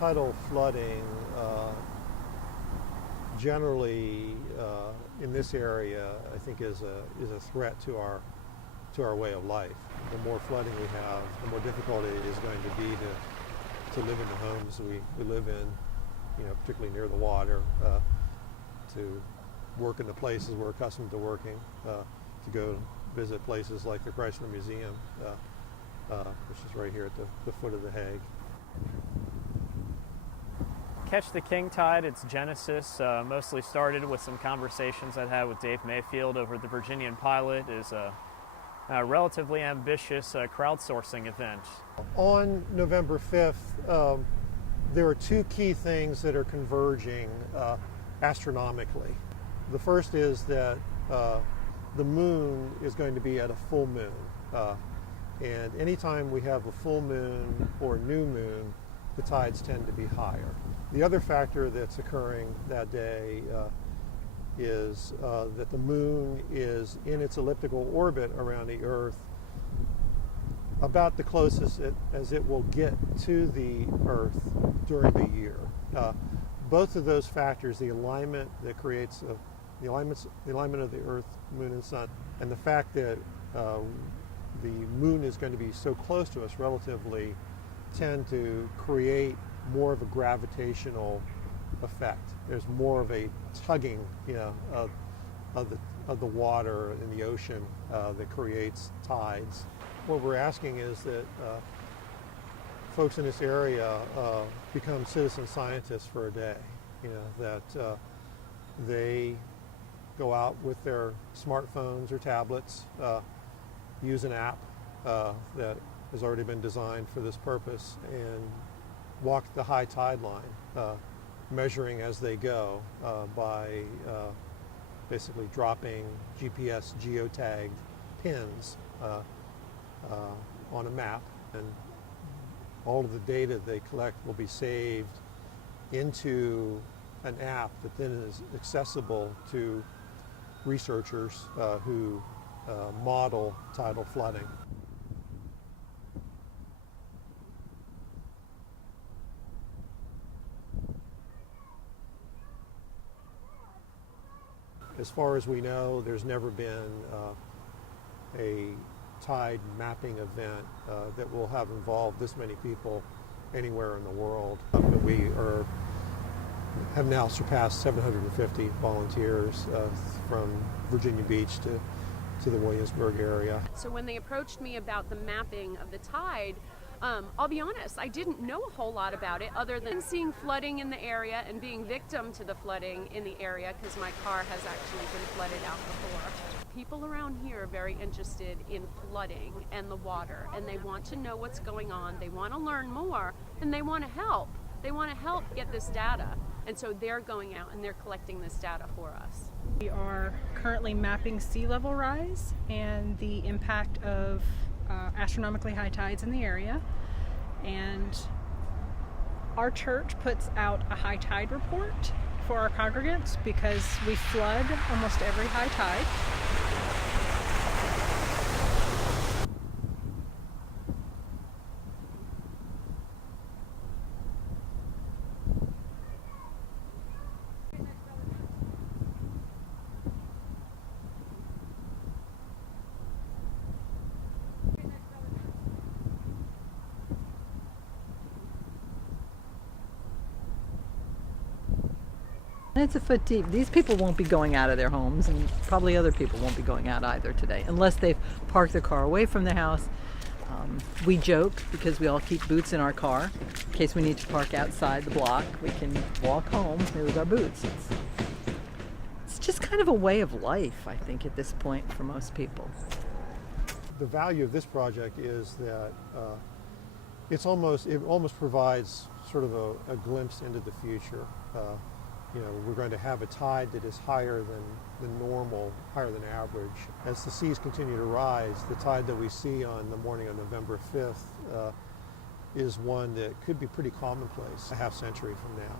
Tidal flooding generally in this area, I think, is a threat to our way of life. The more flooding we have, the more difficult it is going to be to live in the homes we live in, particularly near the water, to work in the places we're accustomed to working, to go visit places like the Chrysler Museum, which is right here at the foot of the Hague. Catch the King Tide, its genesis mostly started with some conversations I'd had with Dave Mayfield over the Virginian Pilot, is a relatively ambitious crowdsourcing event. On November 5th, there are two key things that are converging astronomically. The first is that the moon is going to be at a full moon. And anytime we have a full moon or new moon, the tides tend to be higher. The other factor that's occurring that day is that the moon is in its elliptical orbit around the Earth about the closest as it will get to the Earth during the year. Both of those factors, the alignment that creates the alignment of the Earth, Moon, and Sun, and the fact that the moon is going to be so close to us relatively, tend to create more of a gravitational effect. There's more of a tugging, of the water in the ocean that creates tides. What we're asking is that folks in this area become citizen scientists for a day. That they go out with their smartphones or tablets, use an app that has already been designed for this purpose, and walk the high tide line, measuring as they go by basically dropping GPS geotagged pins on a map, and all of the data they collect will be saved into an app that then is accessible to researchers who model tidal flooding. As far as we know, there's never been a tide mapping event that will have involved this many people anywhere in the world. We have now surpassed 750 volunteers from Virginia Beach to the Williamsburg area. So when they approached me about the mapping of the tide, I'll be honest, I didn't know a whole lot about it other than seeing flooding in the area and being victim to the flooding in the area because my car has actually been flooded out before. People around here are very interested in flooding and the water, and they want to know what's going on, they want to learn more, and they want to help. They want to help get this data, and so they're going out and they're collecting this data for us. We are currently mapping sea level rise and the impact of astronomically high tides in the area, and our church puts out a high tide report for our congregants because we flood almost every high tide. It's a foot deep. These people won't be going out of their homes, and probably other people won't be going out either today, unless they've parked their car away from the house. We joke because we all keep boots in our car. In case we need to park outside the block, we can walk home with our boots. It's just kind of a way of life, I think, at this point for most people. The value of this project is that it almost provides sort of a glimpse into the future. We're going to have a tide that is higher than normal, higher than average. As the seas continue to rise, the tide that we see on the morning of November 5th is one that could be pretty commonplace a half century from now.